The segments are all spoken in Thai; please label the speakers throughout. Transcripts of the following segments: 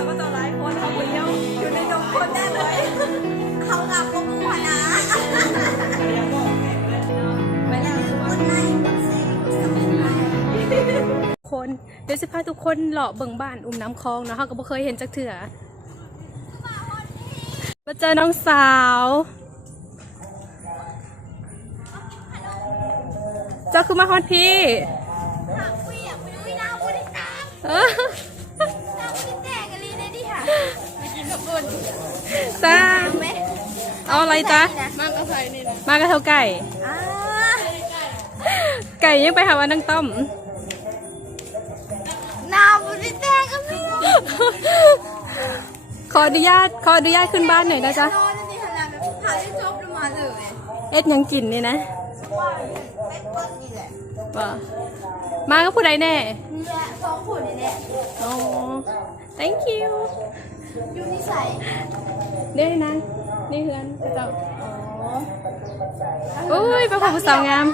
Speaker 1: เขาก็จะหลายคนเขาคนเดียวอยู่ในดงคนแน่เลย เขากับพวกหัวนะไปแล้วคนไหนคนเซ่คนสมุนไพร
Speaker 2: คนเดี๋ยวสิพาทุกคนเลาะเบิ่งบ้านอุ้มน้ำคลองเนาะเขาก็บ่เคยเห็นจักเถื่อมาเจอน้องสาวเจ้าคือมาฮอดพี่ เอาอะไรจ๊ะ
Speaker 1: มากก็ใส่นี่นะ
Speaker 2: มากระเท่าไก่
Speaker 1: อ่า
Speaker 2: ไก่ยังไปหาว่านังต้อม
Speaker 1: น้ำบุริแตกกันลี
Speaker 2: ขออนุญาตขออนุญาตขึ้นบ้านหน่อยนะจ๊ะ
Speaker 1: นอนในขนาดแบบพาได้จบลงมาเลย
Speaker 2: เอ็ดหยังกินนี่นะ
Speaker 1: ไม่เปิดนี่แหละ
Speaker 2: ว่ามาก็ผู้ใดแน่
Speaker 1: นี่แหละสองคนนี่แหละ
Speaker 2: อ๋อ thank you
Speaker 1: อยู่นิสัย
Speaker 2: เด้นะ นี่เฮือนเจ้า
Speaker 1: อ๋อ
Speaker 2: อุ้ยพระผู้สาวงาม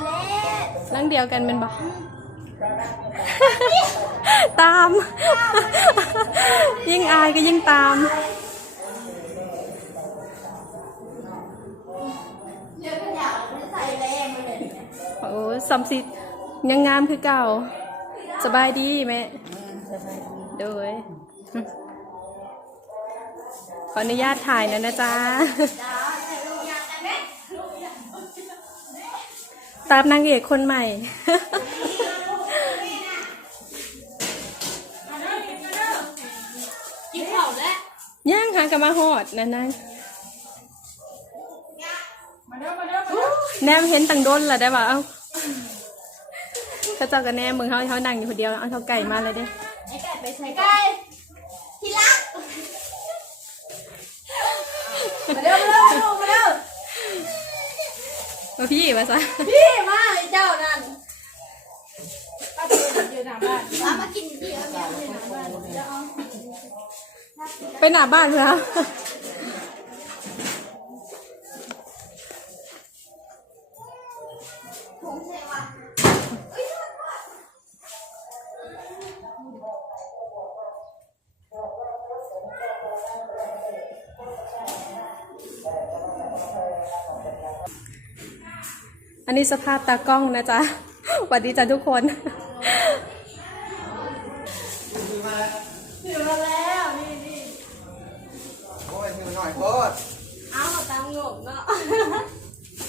Speaker 1: และ
Speaker 2: ร่างเดียวกันเป็นบ่ตาม ยิ่งอายก็ยิ่งตาม
Speaker 1: เยอะกันอย่างนิสัยแรงเลย
Speaker 2: โอ้สัมสิยังงามคือเก่า สบายดีแม่โดยข ออนุญาตถ่ายนะนะจ๊ะ
Speaker 1: ตาม
Speaker 2: นางเอกคนใหม่
Speaker 1: กินข้าวแล้ว
Speaker 2: ย่างหางกับมาหอดนะนางแนมเห็นตังโดนละได้ป่ะเอ้าถ้าเจ้ากับแนมมึงเขาเขานั่งอยู่คนเดียวเอาเขาไก่มาเลยเด้
Speaker 1: ไก่ไปใช้ไก่ที่รักมาเร็วมาเร็วลูกมาเร็ว
Speaker 2: มาพี่มาซะ
Speaker 1: พี่มาไอ้เจ้านั่นป้าตัวอยู่หน้าบ้านมามากินเดียวเนี่ยอยู่หน้าบ้านจะเอา
Speaker 2: ไปหน้าบ้านเพื่อ อันนี้สภาพตากล้องนะจ๊ะสวัสดีจ้ะทุกคน
Speaker 1: ถือมาแล้ว นี่นี่
Speaker 3: โอ้ยหิวหน่อยโคตร
Speaker 1: เอาตามงบเนาะ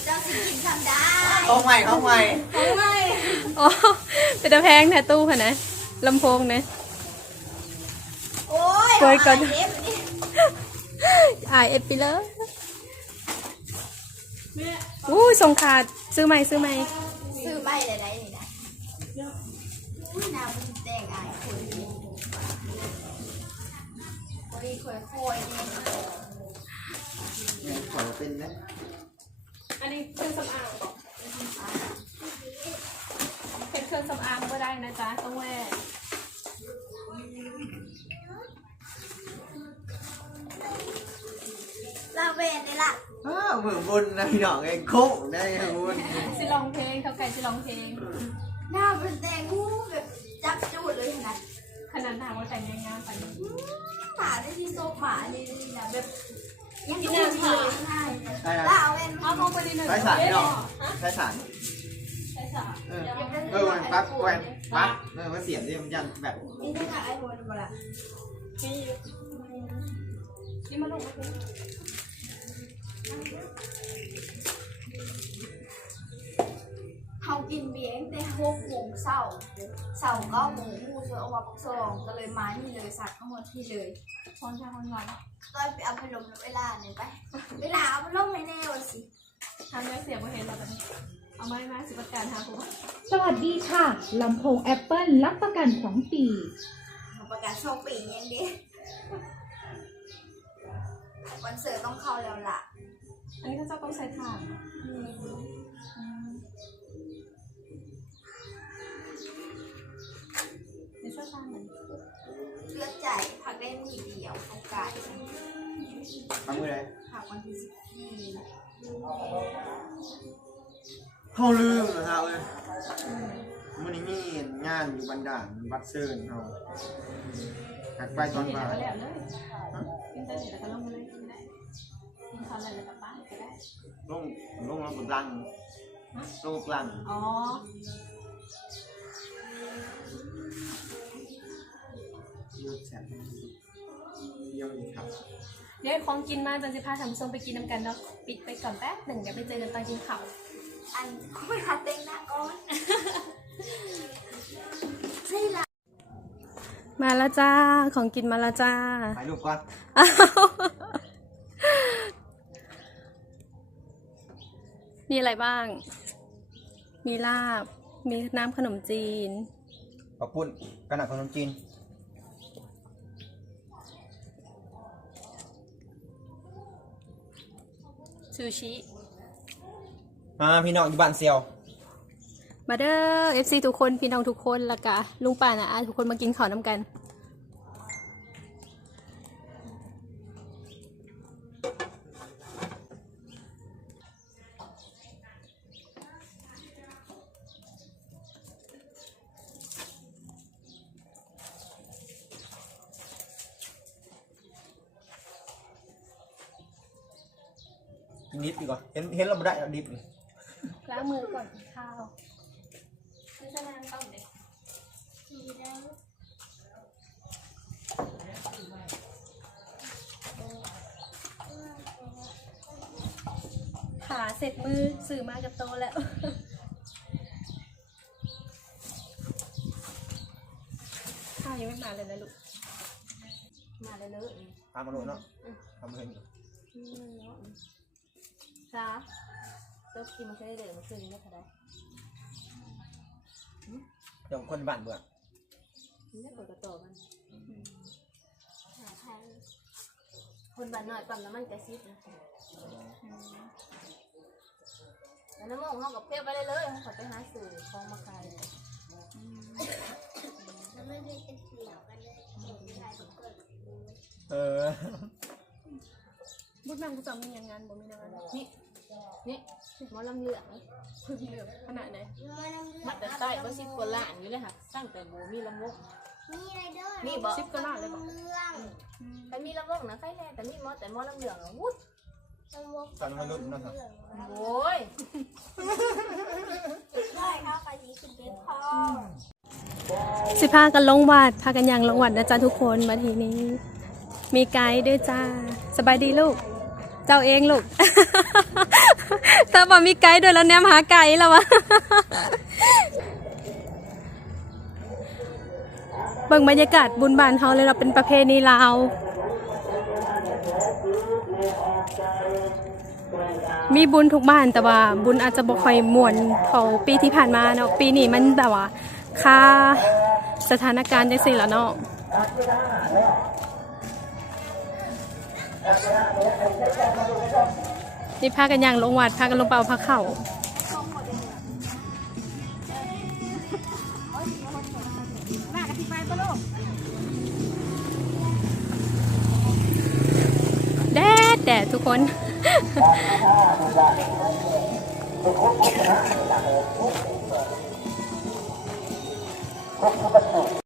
Speaker 1: เจ้าสิกินทำได้
Speaker 3: เข้าใหม่เข้าใหม่
Speaker 1: ทำไม
Speaker 2: อ๋อเป็นตะแพงแท้ตู้ค่ะนะลำโพงนะ
Speaker 1: โอ้ย
Speaker 2: เปิดก่อน
Speaker 1: เาเล็บนี่
Speaker 2: อายเอฟไปเลยอู้ส่งขาด ซื้อใหม่ซื้อใหม่
Speaker 1: ซื้อใบอะไรนี่นะอุ้ยน้ำมันแตกอายคนนี้บริโภคโคยนี่
Speaker 3: เนี่ยขอเป็นนะ
Speaker 2: อันนี้เครื่องสำอางเป็นเครื่องสำอางก็ได้นะจ๊ะต้องแวะ
Speaker 1: ลาเวนเลยล่ะ
Speaker 3: อ้าวมือบุญนะพี่น้องไอ้โค้งได้บุญ
Speaker 2: สิลองเพลงเขาไก่สิลองเพลง
Speaker 1: หน้าเป็นแดงงูแบบจับจูดเลยนะ
Speaker 2: ขนาดถามว่าแต่งงานๆไปนี่
Speaker 1: หมาได้ที่โซฟานี่นะแบบยังดูดีเลยใช่
Speaker 3: ใช่
Speaker 1: แล้วเอาเวน
Speaker 2: เอาลงไปดีหน่อย
Speaker 3: ใช้สารพี่น้องใช้สาร
Speaker 2: ใช่สาร
Speaker 3: เออเออมันปั๊บแหวนปั๊บเออมันเสียบดิมันยันแบบ
Speaker 1: นี่ถ้ากับไอโฟนมาละ
Speaker 2: นี่นี่มาลงมา เพลง
Speaker 1: เขากินเบียร์ตั้งแต่หกโมงเช้าเช้าเก้าโมงมูเสือออกมาปักซองก็เลยมานี่เลยสัตว์ทั้งหมดที่เลย
Speaker 2: ช้อนชาคนหวาน
Speaker 1: ก็ไปเอาพัดลมเวลาหนึ่งไป เวลาเอาพัดลมไม่แน่วะสิ
Speaker 2: ทำได้เสียบมาเห็นเราตอนนี้เอาไม้มาสิประการหาผม
Speaker 4: สวัสดีค่ะลำโพง Apple รับประกัน2ปี
Speaker 1: ประกาศสองปียังดีคอนเสิร์ตต้องเข้าแล้วล่ะ
Speaker 2: อันนี้เขาจะต้องใช้ถ่านในช่วยตามหน่อย
Speaker 1: เลือกใจพักได้มีเดียวโอกาส
Speaker 3: ทำมือเลย
Speaker 1: พักวันที่สิบสี่
Speaker 3: เขาลืมนะครับเว้ยมันนี้มีงานอยู่บันดาลวัดเซิร์นเขาหักไปตอนบ่าย
Speaker 2: แล้วเลยกินเต้นแต่ก็ลงมาเลยกินได้กินข้าวอะไรแล้วกลับบ้านก็ได้
Speaker 3: ลงลงแล้วกดลังลงกลัง
Speaker 2: อ๋อ
Speaker 3: ยืดแสบเยี่ยมอีกครับ
Speaker 2: เดี๋ยวของกินมาจันสิพาทำส้มไปกินน้ำกันเนาะปิดไปก่อนแป๊บหนึ่งเดี๋ยวไปเจอกันตอนกินข้าว
Speaker 5: อันก็ไปหาเต็งหน้าก่อนใช่ละ
Speaker 2: มาแล้วจ้าของกินมาแล้วจ้า
Speaker 3: ถ่ายรูปก่อน
Speaker 2: มีอะไรบ้าง มีลาบ มีน้ำขนมจีน
Speaker 3: ขอบคุณกระหนักขนมจีน
Speaker 2: ซูชิ
Speaker 3: มาพี่น้องอยู่บ้านเซียว
Speaker 2: มาเด้อ FC ทุกคน พี่น้องทุกคนแล้วก็ลุงป่านะอาทุกคนมากินข้าวน้ำกัน
Speaker 3: กินดิบดีกว่า เห็นเห็นเราไม่ได้เอาดิบนี่
Speaker 2: ล้างมือก่อนกินข้าว
Speaker 5: ซื้อสนามต้มเด็กดีแล้ว
Speaker 2: ขาเสร็จมือสื่อมากับโตะแล้ว ข้าวยังไม่มาเลยนะลูก มาเลยเลย
Speaker 3: ตามมาโดนเนาะทำเห็น
Speaker 2: จ้าตัวกินมาแค่เดือนมาคืนนี้ไม่ทันได้
Speaker 3: เดี๋ยวคนบ้านเบื่อ
Speaker 2: ไม่ปวดกระโตมัน
Speaker 5: หาทาง
Speaker 2: คนบ้านหน่อยปั๊มน้ำมันกระซิบนะแล้วน้ำมันเขากับเปรี้ยวไปเลยเลยเขาขอไปหาสื่อคลองมาขาย
Speaker 5: แล้วไม่ได้เป็นเสี่ยวกันเลยใช่ทุกคน
Speaker 3: เออ
Speaker 2: บุญนังกูจะมีอย่างงานบ่มีงานนี่นี่หมอลำเหลืองคือเหลืองขนาดไหน
Speaker 6: มัดแต่ใต้ก็สิบกว่าล้านอยู่เลยค่ะตั้งแต่โบมีลำวก
Speaker 5: มีอะไรเด้อ
Speaker 6: มีบ่
Speaker 2: สิบก็น่าเลยบอก
Speaker 5: เรื่อง
Speaker 6: แต่มีลำวกนะใครแน่แต่มีหมอแต่หมอลำเหลืองอะวุ้ย
Speaker 5: ต้องวก
Speaker 3: ตอนมนุษย์นะครับ
Speaker 6: โอ้ย
Speaker 5: ได้ค่ะไปนี้คือเด็กพ่อ
Speaker 2: สิพากันลงวัดพากันยังลงวัดนะจ๊ะทุกคนมาทีนี้ มีไกด์ด้วยจ้า สบายดีลูก เจ้าเองลูก ถ้าบอกมีไกด์ด้วยแล้วแนมหาไกด์แล้ววะเบิ่งบรรยากาศบุญบานเฮาเลยเราเป็นประเพณีลาว มีบุญทุกบ้านแต่ว่าบุญอาจจะบ่ค่อยม่วนเท่าปีที่ผ่านมาเนาะปีนี้มันแบบว่าค่าสถานการณ์จังซี่แล้วเนาะ นี่พากันย่างลงวัดพากันลงเป่าพระเข่าแดดแดดทุกคน
Speaker 1: แ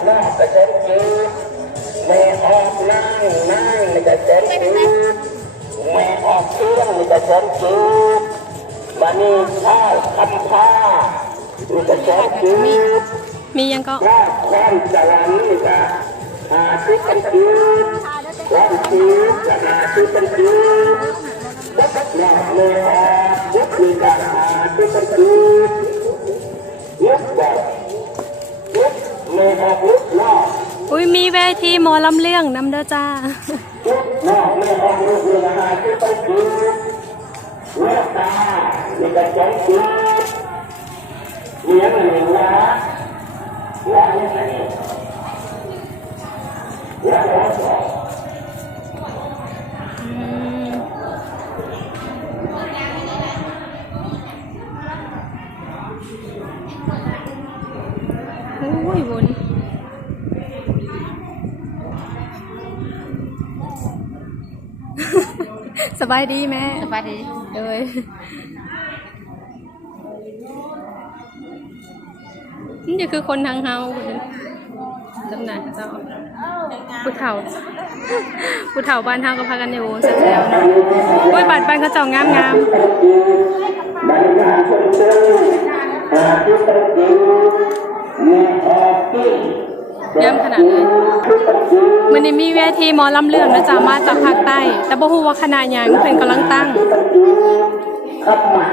Speaker 1: ออกลากลากกระเซ็นจีแม่ออกนั่งนั่งกระเซ็นจีแม่ออกเที่ยงกระเซ็นจีมานี่ข้าวคำผ้าวกระเซ็นจี
Speaker 2: มียังก็
Speaker 1: ว่าความจรันนี่ก็หาซื้อกันจีความจีจะหาซื้อกันจีแล้วก็แม่เลยออกยุคมีการหาซื้อกันจียุคแบบยุคไม่ อุ้ย
Speaker 2: มีเวทีหมอลำเลี้ยงน้ำเด้อจ้า
Speaker 1: ยุคน
Speaker 2: บายดีแม่
Speaker 6: สบายดี
Speaker 2: โดยนี่จะคือคนทางเฮาคนนึงจำหน่ายเขาเจ้าผู้เฒ่าผู้เฒ่าบ้านเฮาก็พากันอยู่แซวๆเนาะโอ้ยบ้านบ้านเขาเจ้างามงาม
Speaker 1: บรรดาคนเดินหาที่ตะกี้แม่ออกที่
Speaker 2: งามขนาดเลยมันนี้มีเวทีมอลำเรื่องนะจ๊ะมาจากภาคใต้ แต่บ่ฮู้ว่าคณะหยังเพิ่นกำลังตั้ง
Speaker 1: ขับมา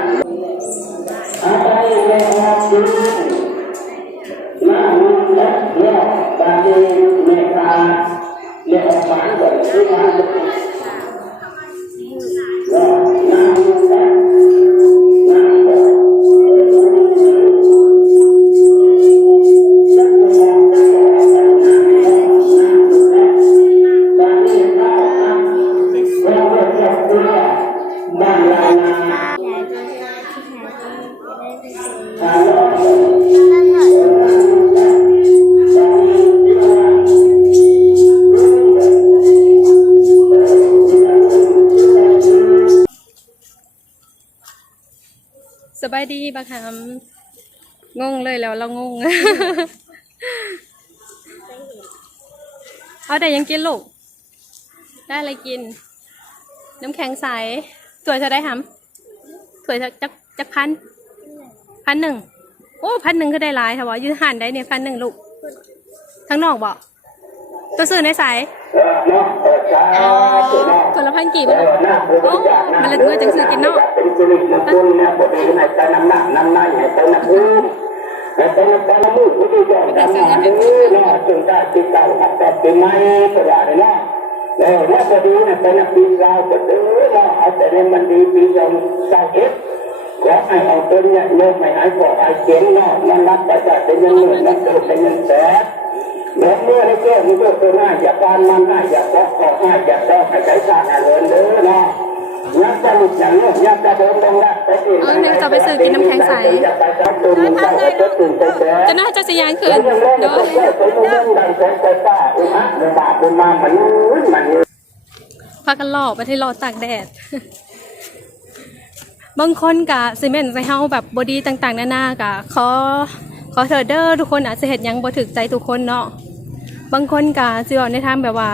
Speaker 1: อะไรแม่ออกที่มาเละเดี
Speaker 2: บักหำงงเลยแล้วเรางงเอาแต่ยังกินลูก ได้อะไรกิน น้ำแข็งใสถั่วจะได้หำถั่วจะจักจักพัน พันหนึ่ง โอ้พันหนึ่งก็ได้หลายค่ะวะยืนหันได้เนี่ยพันหนึ่งลูก ทั้งนอกบอกตัวซื้อในสาย ตัวละพันกี่บาทโอ้มันละเมื่อจังซื้อกินนอก
Speaker 1: เนสิริมงนะบทนี้ในใจนำหน้านำหน้าให้เป็นนักบุญให้เป็นนักการมือผู้ที่ยอมทำงานนี้นะจงได้ติดตามอัตตาเป็นไม้ก็ได้นะเออเนี่ยบทนี้นะเป็นนักปีราวบทนี้นะเอาแต่เนี่ยมันดีปียอมสร้าเอฟก็ให้เอาตัวเนี่ยเลิกไม่ให้พอไอ้เจ๋งเนาะมันรับประจักษ์เป็นเงินหมื่นมันเกิดเป็นเงินแสน เมื่อเมื่อได้แก้มันก็ตัวหน้าอย่าการมันหน้าอย่าบอกขอให้อย่าบอกให้ใจสร้างอะไรเด้อเนาะยักษ์จะหลุดอย่างนี้ยักษ์จะเดินตรงนั้ไปเอง
Speaker 2: เออเนี่ยจะไปซื้อกินน้ำแข็งใส
Speaker 1: จะไปจับตัวมันได้ก็ตื่นใจะ
Speaker 2: น่าจะสยางคืน
Speaker 1: แล้วยังเล่น
Speaker 2: โด
Speaker 1: ก็
Speaker 2: ย
Speaker 1: แค่ตัวมันได้แสนใจซ่าอุมะเนื้อบาปบุญมามันมัน
Speaker 2: พากันหลอไปที่รอตากแดดบางคนกะซีเมนต์ใส่เฮาแบบบอดีต่างๆนานากะขอขอเธอเด้อทุกคนอาจจะเห็ดหยังบ่ถึกใจทุกคนเนาะ บางคนกะสิบอกในทางแบบว่า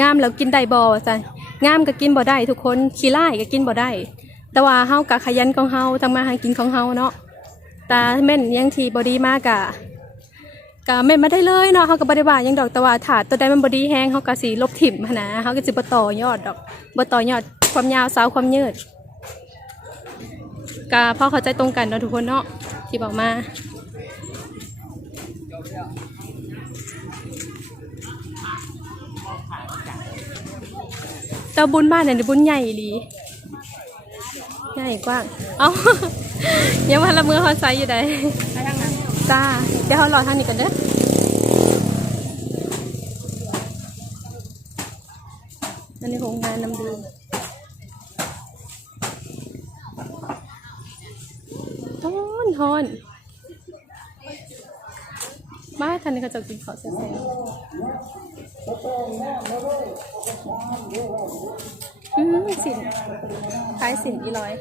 Speaker 2: งามแล้วกินได้บ่จ้ะงามก็กินบ่ได้ทุกคนขี้ร้ายก็กินบ่ได้ แต่ว่าเฮากะขยันของเฮาทำมาหากินของเฮาเนาะแต่แม่นยังทีบอดีมากกะกะแม่นมาได้เลยเนาะเฮาก็บ่ได้ว่าหยังดอกแต่ว่าถาดตัวใดมันบอดีแฮงเฮาก็สิลบถิ่มหั้นนะเฮาก็สิบ่ต่อยอดดอกบ่ต่อยอดความยาวสาวความยืดกาพ่อเข้าใจตรงกันเนาะทุกคนเนาะที่บอกมา แต่บุญบ้านเนี่ยบุญใหญ่อีหลีใหญ่กว้าง เอ้ายังมาละเมือฮอดไซด์อยู่ใดจ้าเดี๋ยวเขารอทางนี้กันเด้ออันนี้โรงงานน้ำดื่มทอนทอนบ้านคันนี้เขาจะกินข้าวเสีย อืมสินคล้ายสินอีร้อย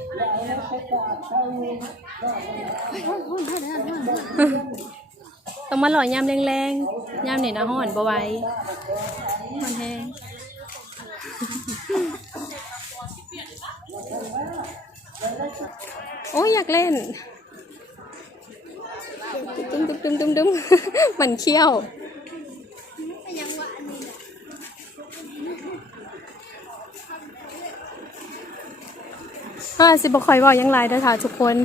Speaker 2: ต้องมาหล่อยยามแรงๆยามนี่นะห่อนบ่ไหวห่อนแห้งโอ้ยอยากเล่นตุ้มตุ้มตุ้มตุ้มตุ้มมันเขี้ยว อ่าสิบคอยบอกยังไลน์ด้วยค่ะทุกคน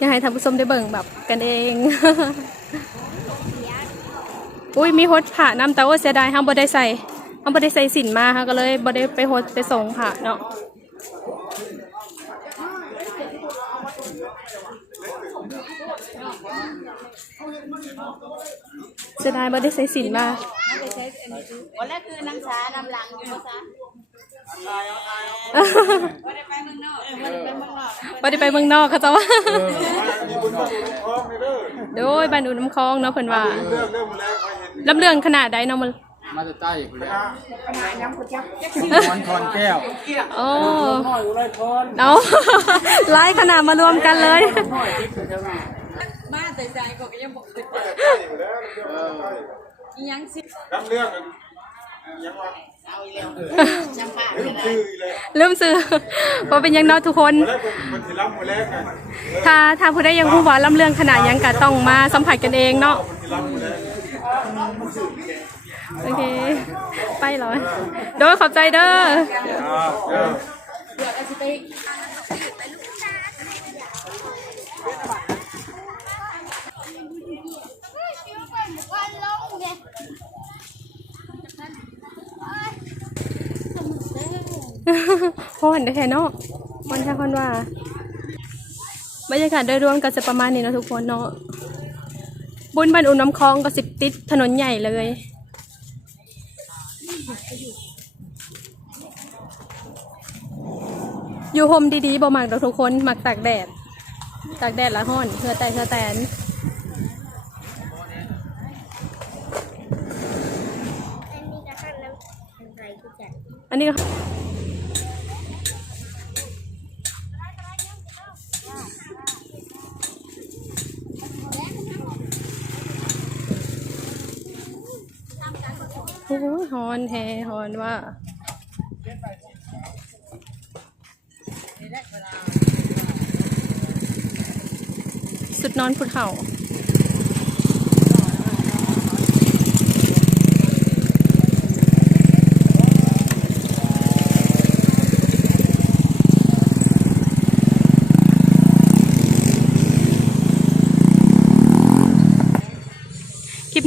Speaker 2: ยากให้ท่านผู้ชมได้เบิ่งแบบกันเอง อุ้ยมีโฮสผ่าน้ำแต่ว่าเสียดายห้ามบ่ได้ใส่ห้ามบ่ได้ใส่สินมาค่ะก็เลยบ่ได้ไปโฮสไปส่งผ่าเนาะเสียดายบ่ได้ใส่สินมา
Speaker 6: วันแรกคือนางสานำหลังอยู่ซะ
Speaker 2: บ่ได้ไปเมืองนอกเขาจะว่าโดยบ้านอุ่นน้ำคลองเนาะเพิ่นว่าลำเรื่องขนาดใดเนาะมัน
Speaker 3: มาจะใต้อยู่แล้ว
Speaker 5: ขนาดยังคนจัก
Speaker 3: คอนคอนแก้ว
Speaker 2: โอ้เอาไล่ขนาดมารวมกันเลย
Speaker 6: มาแต่ใจก็ยังบอกเลย
Speaker 3: เออ
Speaker 6: ยังสิ
Speaker 3: รับเรื่อง ยังว่า
Speaker 6: น้ำปลา
Speaker 3: ลืมชื่อเลย
Speaker 2: เริ่มซื้อเพราะเป็นอยังน้อยทุกคน
Speaker 3: มาแล้วผมมันสิรับมาแล้วไง
Speaker 2: ถ้าถ้าผู้ใดยังผู้ว่าลำเรื่องขนาดยังกะต้องมาสัมผัสกันเองเนาะ
Speaker 3: มันสิรับมาแล้ว
Speaker 2: โอเค ไปเหรอ โดยขอบใจเด้อ
Speaker 3: อ่าเออ
Speaker 2: ฮ้อนได้แค่เนาะฮ้อนแค่ฮ้อนว่าบรรยากาศโดยรวมก็จะประมาณนี้เนาะทุกคนเนาะบุญบันอุ่นน้ำคลองก็สิบติดถนนใหญ่เลยอยู่โฮมดีๆบ่มักดอกทุกคนหมักตากแดด ตากแดดละห้อนเพื่อแต่เพื่อแตนอันนี้ก็โอ้ยฮอน แฮฮอนว่าสุดนอนพุดเห่า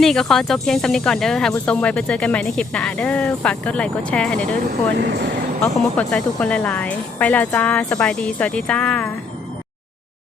Speaker 2: นี้ก็ขอจบเพียงสำนี้ก่อนเด้อค่ะผู้ชมไว้ไปเจอกันใหม่ในคลิปหน้าเด้อฝากกดไลค์กดแชร์ให้เด้อทุกคนขอขอบคุณขอบใจทุกคนหลาย ๆ ไปแล้วจ้าสบายดีสวัสดีจ้า